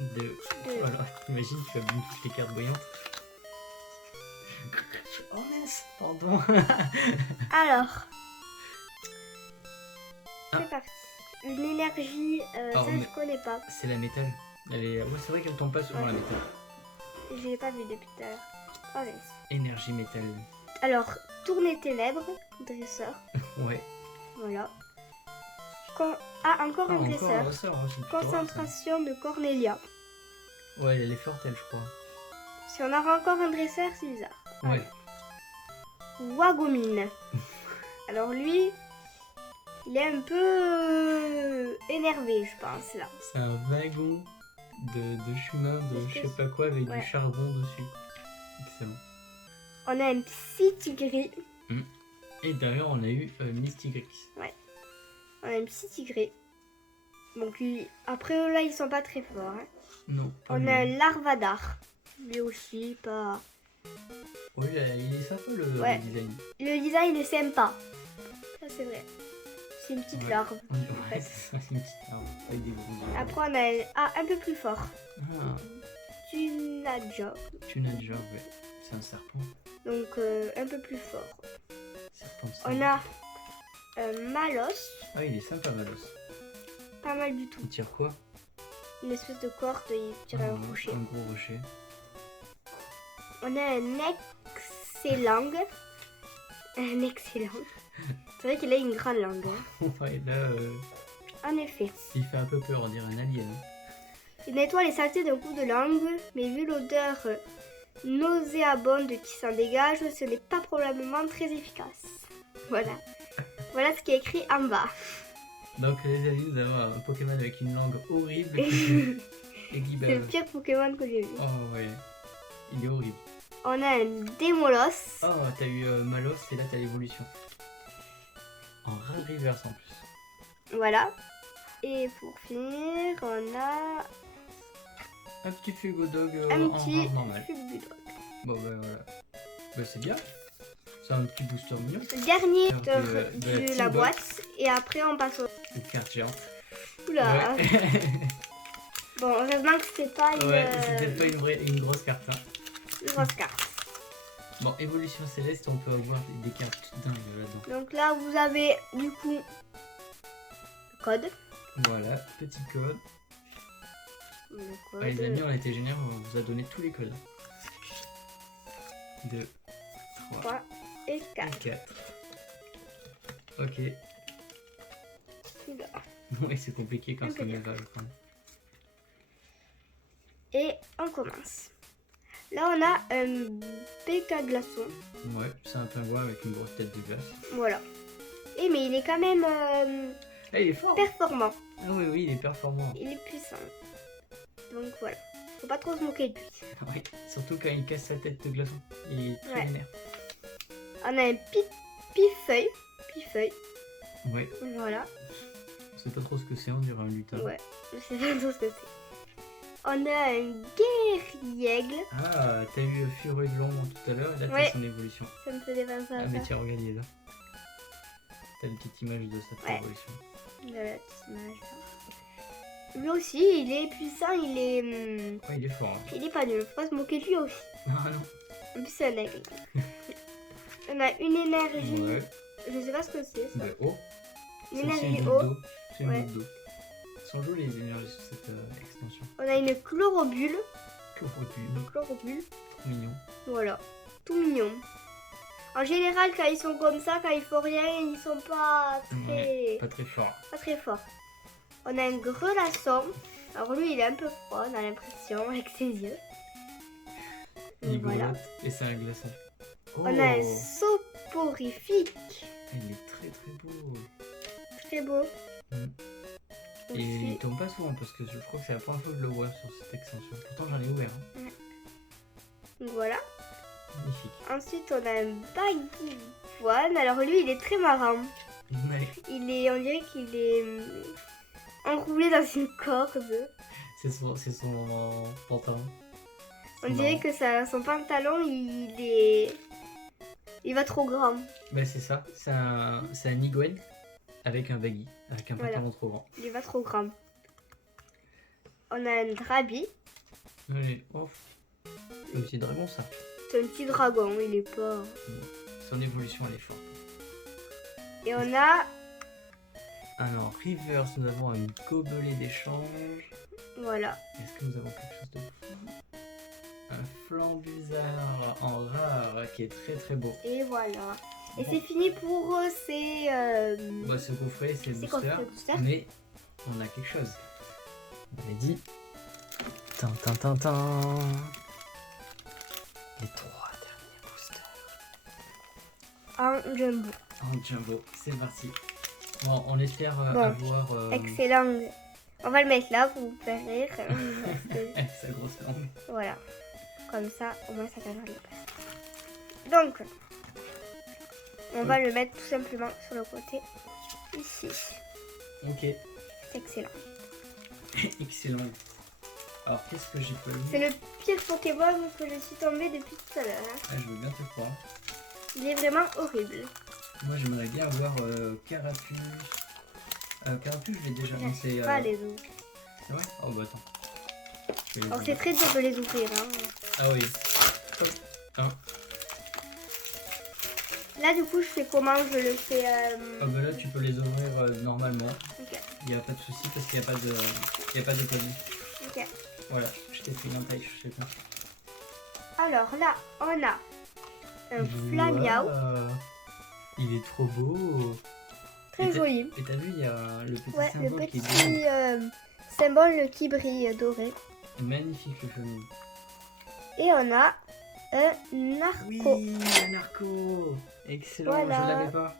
Oh là là, imagine, tu abîmes toutes les cartes brillantes. Oh mince, pardon. Alors. Ah. C'est parti. Une énergie, Oh, ça mais- je connais pas. C'est la métal. Elle est... Ouais, c'est vrai qu'elle tombe pas souvent, Ouais. la métal. Je l'ai pas vu depuis tout à l'heure. Oh, mince. Énergie métal. Alors, tournée ténèbres, dresseur. Ouais. Voilà. Ah, encore un Encore dresseur. un dresseur, ouais, c'est plutôt rare, ça. Concentration de Cornelia. Ouais, elle est forte, elle, je crois. Si on aura encore un dresseur, c'est bizarre. Ouais. Wagomine. Alors lui, il est un peu énervé, je pense, là. C'est un wagon de chemin de je sais pas quoi avec Ouais. du charbon dessus. Excellent. On a un psy tigré. Et derrière, on a eu Mystigrix. On a un psy tigré. Donc après eux là, ils sont pas très forts. Hein. Non, pas On lui. a un larvadar. Lui aussi, pas... Oui, il est sympa le Ouais. design. Le design est sympa. Ça c'est vrai. C'est une petite Ouais. larve. Ouais, c'est ça, c'est une petite larve avec des gros yeux. Après on a un peu plus fort. Ah, Tunaja. Tunaja, ouais. C'est un serpent. Donc un peu plus fort. Serpent de On sable. a Malos. Ah, il est sympa, Malos. Pas mal du tout. Il tire quoi? Une espèce de corde, il tire un rocher. Un gros rocher. On a un excellent. Un excellent. C'est vrai qu'il a une grande langue. Hein. Ouais, là, En effet. il fait un peu peur, on dirait un alien. Il nettoie les saletés d'un coup de langue, mais vu l'odeur nauséabonde qui s'en dégage, ce n'est pas probablement très efficace. Voilà. Voilà ce qui est écrit en bas. Donc, les amis, nous avons un Pokémon avec une langue horrible et qui C'est le bave. pire Pokémon que j'ai vu. Oh, ouais. Il est horrible. On a un Démolos. Oh, t'as eu Malos et là, t'as l'évolution. En rare reverse en plus. Voilà. Et pour finir, on a Un petit Fugodog un en petit rare normal. Fulgudor. Bon, bah voilà. Bah, c'est bien. C'est un petit booster mignon. Le dernier Alors, de la de petite la box. boîte. Et après, on passe au... Une carte géante. Oula. Ouais. Bon, heureusement que c'était pas une, Ouais, c'était pas une grosse carte. Hein. une grosse carte. Bon, évolution céleste, on peut avoir des cartes dingues là-dedans. Donc là, vous avez du coup le code. Voilà, petit code. Le code. Ah, les amis, on a été généreux, on vous a donné tous les codes. 2, 3, 3 et 4. 4. Ok. Oula. Ouais, c'est compliqué quand Un c'est peu méval. Et on commence. Là, on a un Péka glaçon. Ouais, c'est un pingouin avec une grosse tête de glace. Voilà. Et mais il est quand même Ah, il est fort. performant. Ah oui, oui, il est performant. Il est puissant. Donc voilà. Faut pas trop se moquer de lui. Ouais, surtout quand il casse sa tête de glaçon. Il est très Ouais. vénère. On a un pifeuille. Pifeuille. Ouais, Voilà. on sait pas trop ce que c'est, on dirait un lutin. Ouais. Je sais pas trop ce que c'est. On a un guerriègle. Ah, t'as eu Fureux de l'ombre tout à l'heure, et là Ouais. t'as son évolution. Ça me faisait penser à Ah, mais ça. tiens, regarde, il est là. T'as une petite image de cette Ouais. évolution. Voilà, petite image, là. Lui aussi, il est puissant, il est... Ouais, il est fort. Hein. il est pas nul. Faut pas se moquer de lui aussi. Ah non. En plus, c'est un aigle. On a une énergie. Ouais. Je sais pas ce que c'est, ça. Bah, oh. Une C'est énergie une goutte eau. d'eau. C'est une Ouais. goutte d'eau. Elles sont jolies les énergies sur cette extension. On a une chlorobule. Crocodile. Chlorobule. Trop mignon. Voilà. Tout mignon. En général, quand ils sont comme ça, quand il faut rien, ils sont pas très... Ouais, pas très fort. pas très forts. On a un grelasson. Alors lui, il est un peu froid, on a l'impression, avec ses yeux. Il Voilà. grotte et c'est un glaçon. Oh. On a un soporifique. Il est très très beau. Très beau. Mm. Et Aussi. il tombe pas souvent parce que je crois que c'est la première fois que je le vois sur cette extension. Pourtant j'en ai ouvert. Hein. Donc voilà. Magnifique. Ensuite, on a un baguivoine. Alors lui, il est très marrant. Ouais. On dirait qu'il est enroulé dans une corde. C'est son pantalon. On dirait que son pantalon, il va trop grand. Bah c'est ça. C'est un Iguen avec un baggy, avec un Voilà. pantalon trop grand. Il va trop grand. On a un drabi. Allez, off. Un petit dragon ça. C'est un petit dragon, il est pas... Son évolution elle est forte. Et on a... Alors, Reverse, nous avons un gobelet d'échange. Voilà. Est-ce que nous avons quelque chose de fou? Un Flambuzard en rare qui est très très beau. Et voilà. Et c'est fini pour ces... Bah, ce coffret, c'est le C'est booster. coffret booster. Mais on a quelque chose. On a dit. Tin, tin, tin, tin. Les 3 derniers boosters. en jumbo. En jumbo, c'est parti. Bon, on espère Bon, avoir. Excellent. On va le mettre là pour vous faire rire. Avec sa grosse langue. Voilà. Comme ça, au moins ça cachera le père. Donc, on va le mettre tout simplement sur le côté ici. Ok, C'est excellent. excellent. Alors, qu'est-ce que j'ai pas lu? C'est le pire Pokémon que je suis tombée depuis tout à l'heure. Hein. Ah, je veux bien te croire. Il est vraiment horrible. Moi, j'aimerais bien avoir Carapuce. Carapuce, je l'ai déjà lancé. Pas les ouvrir. C'est vrai? Oh, bah attends. Je vais les Alors ouvrir. c'est très dur de les ouvrir. Hein. Ah oui. Hop. Un. Là du coup je fais comment? Je le fais... Ah bah là, tu peux les ouvrir normalement. Ok. Il n'y a pas de souci parce qu'il n'y a pas de, il y a pas de colis. Ok. Voilà, je t'ai fait une taille, je sais pas. Alors là on a un Flamiao. Wow. Il est trop beau. Très joli. Et t'as vu, il y a le petit Ouais, le symbole qui petit brille. symbole qui brille doré. Magnifique le Flamiao. Et on a un Narco. Oui, un narco. Excellent, Voilà. je l'avais pas.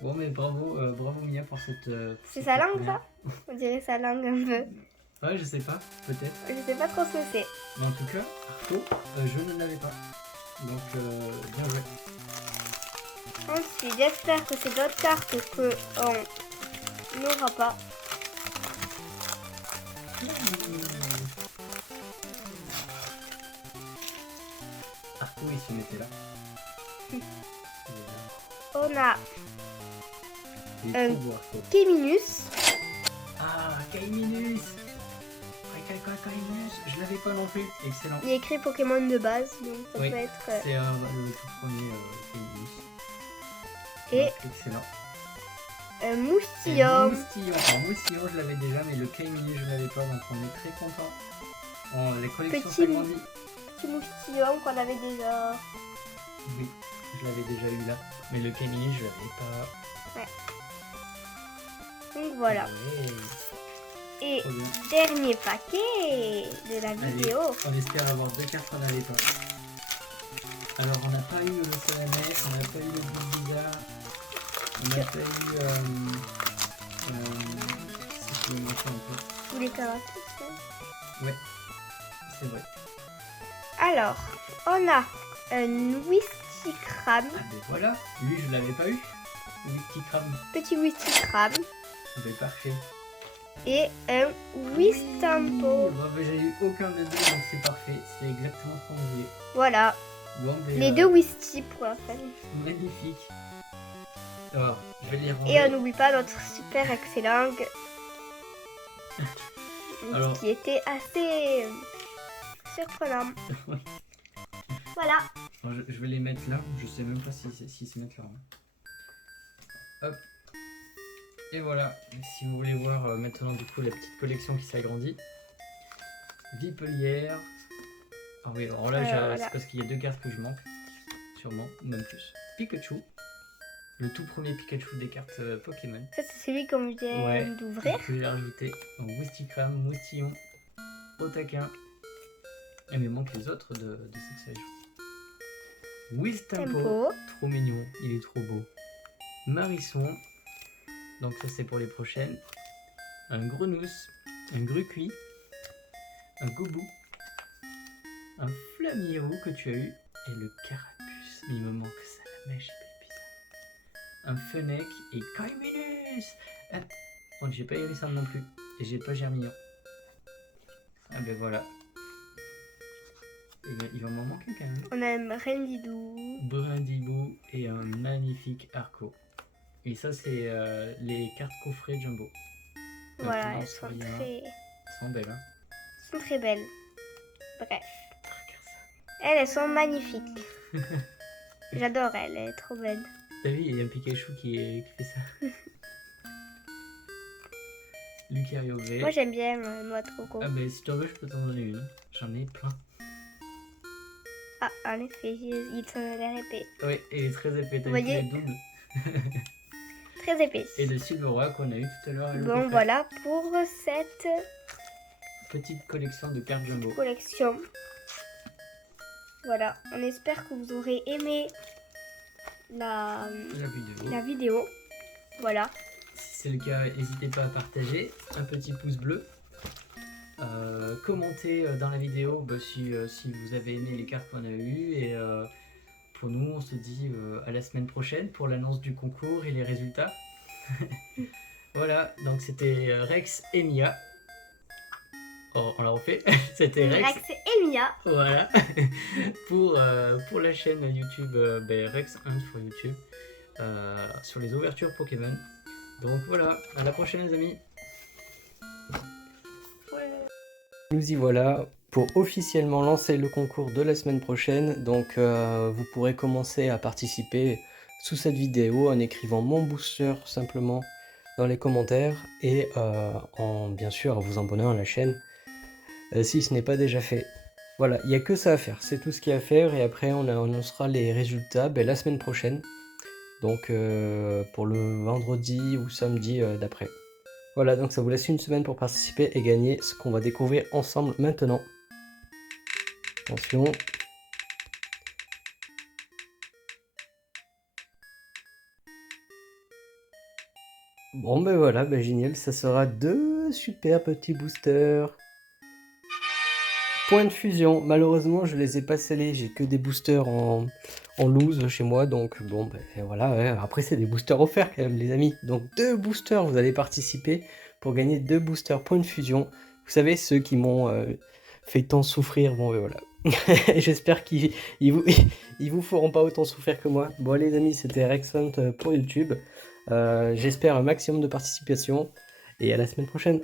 Bon, mais bravo, bravo Mia pour cette. C'est sa langue ça? On dirait sa langue un peu. Ouais, je sais pas, peut-être. Je sais pas trop ce que c'est. Mais en tout cas, Arco, je ne l'avais pas. Donc, bien joué. Ensuite j'espère que c'est d'autres cartes que on n'aura pas. Arco, il se mettait là. On a Il est trop beau, Arco. Kéminus. Ah, Kaiminus. Kaiminus, je l'avais pas non plus. Excellent. Il est écrit Pokémon de base, donc ça Oui, peut être... c'est le tout premier Kaiminus. Et Donc, excellent. un Et Moustillon. Moustillon. Alors, Moustillon, je l'avais déjà, mais le Kaiminus, je l'avais pas, donc on est très content. Bon, les collections Petit- s'agrandissent. Petit Moustillon qu'on avait déjà. Oui, je l'avais déjà eu là. Mais le Kaiminus, je l'avais pas. Donc voilà. Ouais, Et trop bien. dernier paquet de la vidéo. On espère avoir 2 cartes qu'on n'avait pas. Alors, on n'a pas eu le Salamèche, on n'a pas eu le Big Bizarre, on n'a pas eu. Si tu veux montrer un peu. Tous les carapaces. Ouais, c'est vrai. Alors, on a un Wistikram. Ah, ben voilà, lui, je l'avais pas eu. Whisky Crab. Petit Wistikram. Ben parfait. Et un Wistampo. Bon, ben, j'ai eu aucun des deux, donc c'est parfait. C'est exactement ce qu'on voulait. Voilà. Bon, ben, Les deux Wisty pour la famille. magnifique. Alors, je vais les ranger. Et on n'oublie pas notre super excellent. Alors- Qui était assez surprenant. Voilà. Alors, je vais les mettre là. Je sais même pas si se mettent là. Hop. Et voilà. Si vous voulez voir maintenant du coup la petite collection qui s'agrandit. Vipelière. Ah oui, alors là, Voilà. c'est parce qu'il y a 2 cartes que je manque. Sûrement, ou même plus. Pikachu. Le tout premier Pikachu des cartes Pokémon. Ça, c'est celui qu'on vient d'ouvrir. Que j'ai rajouté. Donc Mousticram, Moustillon, Otaquin. Et mais il manque les autres de cette série. Wistampo. Tempo. Trop mignon, il est trop beau. Marisson. Donc ça c'est pour les prochaines. Un Grenousse. Un Grucuit. Un Gobou. Un Flamirou que tu as eu. Et le Carapuce. Mais il me manque ça, la mèche est bizarre. Un Fennec et Kaiminus. Ah, bon, j'ai pas Hérissandre non plus. Et j'ai pas Germillon. Ah ben voilà. Et ben, il va m'en manquer quand même. On a un Rendidou. Brindibou et un magnifique Arco. Et ça c'est les cartes coffrets Jumbo. Voilà, Maintenant, elles sont soyez là. très... Elles sont belles, hein. sont très belles. Bref. Regarde ça. Elles sont magnifiques. J'adore elle est trop belle. T'as vu, il y a un Pikachu qui fait ça. Lucario V. Moi j'aime bien noix de coco. Ah ben si tu en veux, je peux t'en donner une. J'en ai plein. Ah, en effet, il s'en a l'air épais. Oui, il est très épais, t'as vu voyez les doubles. Très épais. Et le Silvera qu'on a eu tout à l'heure à Bon, l'Outofret. voilà pour cette Petite collection de cartes jumbo. collection. Voilà, on espère que vous aurez aimé la La vidéo. vidéo. Voilà. Si c'est le cas, n'hésitez pas à partager, un petit pouce bleu. Commentez dans la vidéo si vous avez aimé les cartes qu'on a eues. Et pour nous, on se dit à la semaine prochaine pour l'annonce du concours et les résultats. Voilà, donc c'était Rex et Mia. Oh, on l'a refait. C'était Rex. Rex et Mia. Voilà. pour la chaîne YouTube Rex 1 sur YouTube. Sur les ouvertures Pokémon. Donc voilà, à la prochaine les amis. Nous y voilà pour officiellement lancer le concours de la semaine prochaine. Donc vous pourrez commencer à participer sous cette vidéo en écrivant mon booster simplement dans les commentaires et bien sûr en vous abonnant à la chaîne si ce n'est pas déjà fait. Voilà, il n'y a que ça à faire, c'est tout ce qu'il y a à faire et après on annoncera les résultats la semaine prochaine. Donc pour le vendredi ou samedi d'après. Voilà, donc ça vous laisse une semaine pour participer et gagner ce qu'on va découvrir ensemble maintenant. Attention. Bon ben voilà, génial, ça sera 2 super petits boosters. Point de fusion, malheureusement je les ai pas scellés, j'ai que des boosters en loose chez moi, donc bon ben voilà, ouais. Après c'est des boosters offerts quand même les amis, donc 2 boosters, vous allez participer pour gagner 2 boosters point de fusion, vous savez ceux qui m'ont fait tant souffrir, bon ben voilà, j'espère qu'ils vous feront pas autant souffrir que moi. Bon les amis, c'était Rexhunt pour YouTube, j'espère un maximum de participation, et à la semaine prochaine.